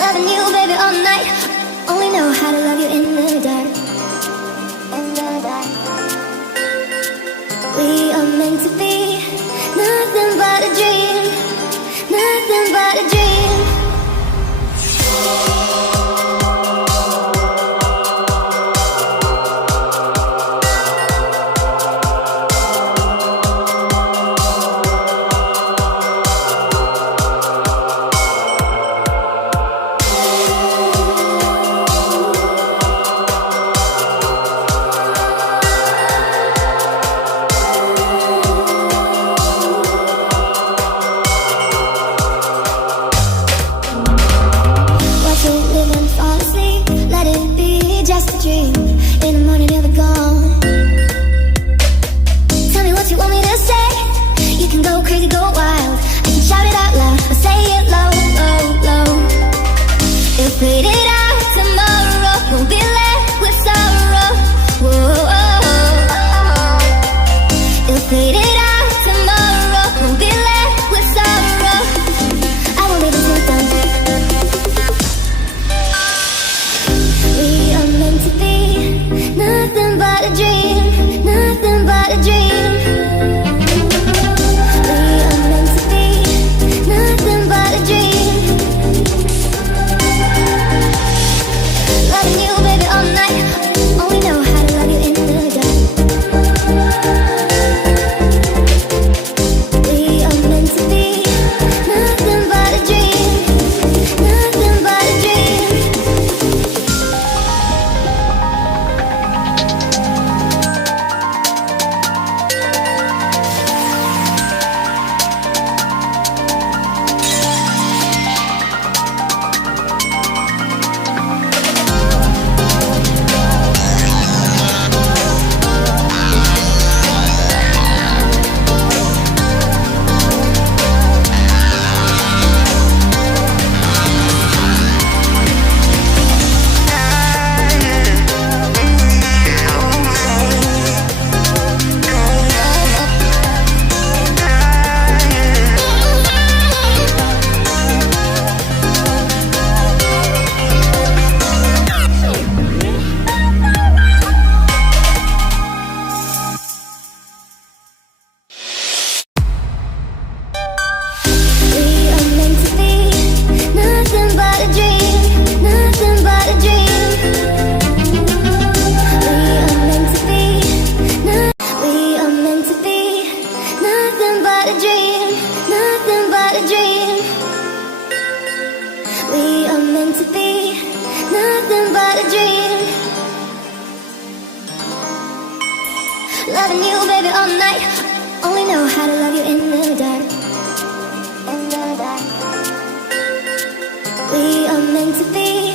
Loving you, baby, all night. Only know how to love you in the dark. In the dark. We are meant to be nothing but a dream. Nothing but a dream. Loving you, baby, all night. Only know how to love you in the dark. In the dark. We are meant to be